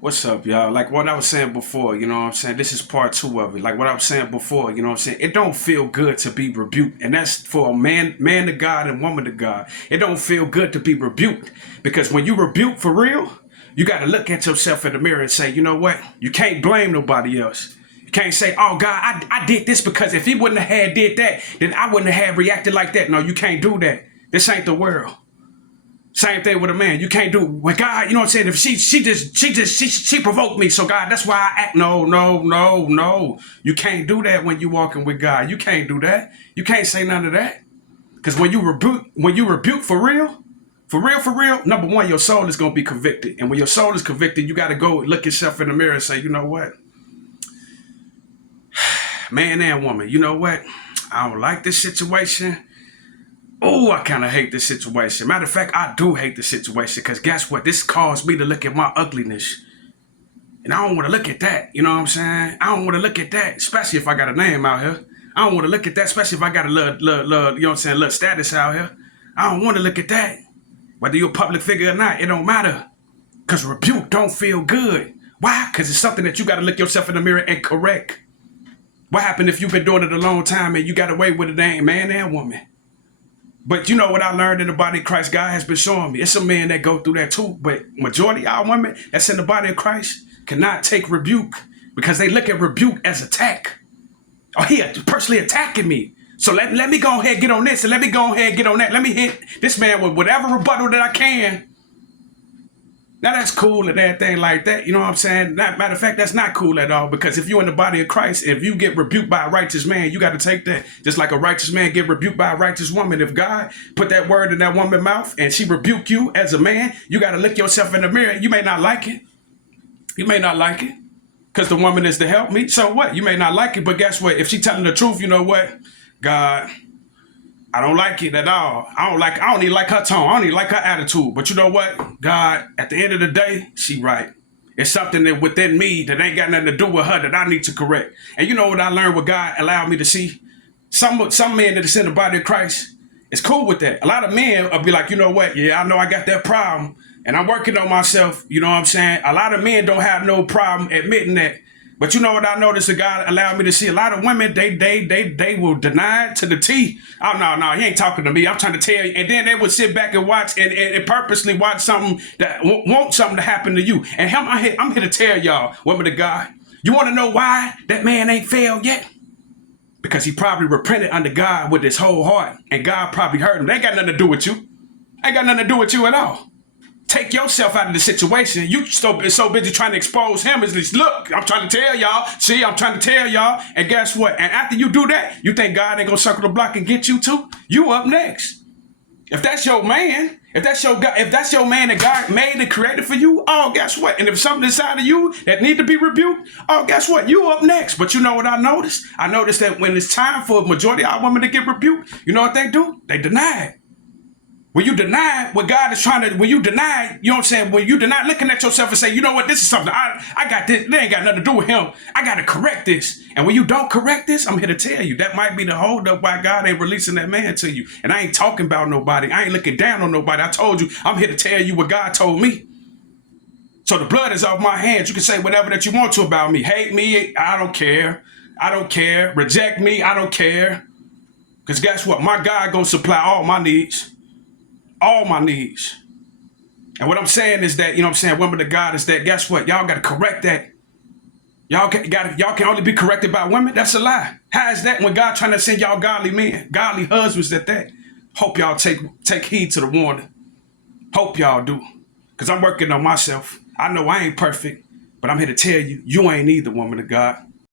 What's up, y'all? Like what I was saying before, you know what I'm saying? This is part two of it. Like what I was saying before, you know what I'm saying? It don't feel good to be rebuked. And that's for a man to God and woman to God. It don't feel good to be rebuked. Because when you rebuke for real, you got to look at yourself in the mirror and say, you know what? You can't blame nobody else. You can't say, oh God, I did this because if he wouldn't have had did that, then I wouldn't have had reacted like that. No, you can't do that. This ain't the world. Same thing with a man. You can't do with God. You know what I'm saying? If she provoked me, so God, that's why I act. No. You can't do that when you walking with God. You can't do that. You can't say none of that. Because when you rebuke for real, number one, your soul is gonna be convicted. And when your soul is convicted, you gotta go look yourself in the mirror and say, you know what? Man and woman, you know what? I don't like this situation. Oh, I kind of hate this situation. Matter of fact, I do hate the situation because guess what? This caused me to look at my ugliness. And I don't want to look at that. You know what I'm saying? I don't want to look at that, especially if I got a name out here. I don't want to look at that, especially if I got a little, you know what I'm saying, little status out here. I don't want to look at that. Whether you're a public figure or not, it don't matter. Because rebuke don't feel good. Why? Because it's something that you got to look yourself in the mirror and correct. What happened if you've been doing it a long time and you got away with it, ain't man and woman? But you know what I learned in the body of Christ, God has been showing me. It's some men that go through that too. But majority of y'all women that's in the body of Christ cannot take rebuke because they look at rebuke as attack. Oh, he personally attacking me. So let me go ahead and get on this and let me go ahead and get on that. Let me hit this man with whatever rebuttal that I can. Now that's cool and everything like that. You know what I'm saying? Matter of fact, that's not cool at all because if you're in the body of Christ, if you get rebuked by a righteous man, you got to take that. Just like a righteous man get rebuked by a righteous woman. If God put that word in that woman's mouth and she rebuke you as a man, you got to look yourself in the mirror. You may not like it. You may not like it because the woman is to help me. So what? You may not like it, but guess what? If she telling the truth, you know what? God, I don't like it at all. I don't even like her tone. I don't even like her attitude. But you know what? God, at the end of the day, she right. It's something that within me that ain't got nothing to do with her that I need to correct. And you know what I learned what God allowed me to see? Some men that is in the body of Christ, it's cool with that. A lot of men will be like, you know what? Yeah, I know I got that problem. And I'm working on myself. You know what I'm saying? A lot of men don't have no problem admitting that. But you know what I noticed that God allowed me to see? A lot of women, they will deny it to the T. Oh, no, he ain't talking to me. I'm trying to tell you. And then they would sit back and watch and purposely watch something that want something to happen to you. And I'm here to tell y'all, women of God, you want to know why that man ain't failed yet? Because he probably repented under God with his whole heart. And God probably heard him. They ain't got nothing to do with you. Ain't got nothing to do with you at all. Take yourself out of the situation. You so busy trying to expose him as this. Look, I'm trying to tell y'all. See, I'm trying to tell y'all. And guess what? And after you do that, you think God ain't gonna circle the block and get you too? You up next. If that's your man, if that's your man that God made and created for you, oh, guess what? And if something inside of you that need to be rebuked, oh, guess what? You up next. But you know what I noticed? I noticed that when it's time for a majority of our women to get rebuked, you know what they do? They deny it. When you deny what God is trying to, when you deny, you know what I'm saying? When you deny looking at yourself and say, you know what, this is something, I got this, they ain't got nothing to do with him. I got to correct this. And when you don't correct this, I'm here to tell you, that might be the hold up why God ain't releasing that man to you. And I ain't talking about nobody. I ain't looking down on nobody. I told you, I'm here to tell you what God told me. So the blood is off my hands. You can say whatever that you want to about me. Hate me, I don't care. I don't care. Reject me, I don't care. Because guess what? My God gonna supply all my needs. All my needs. And what I'm saying is that, you know what I'm saying, women of God, is that, guess what? Y'all got to correct that. Y'all can only be corrected by women? That's a lie. How is that when God trying to send y'all godly men, godly husbands at that? Hope y'all take heed to the warning. Hope y'all do. Because I'm working on myself. I know I ain't perfect, but I'm here to tell you, you ain't either, woman of God.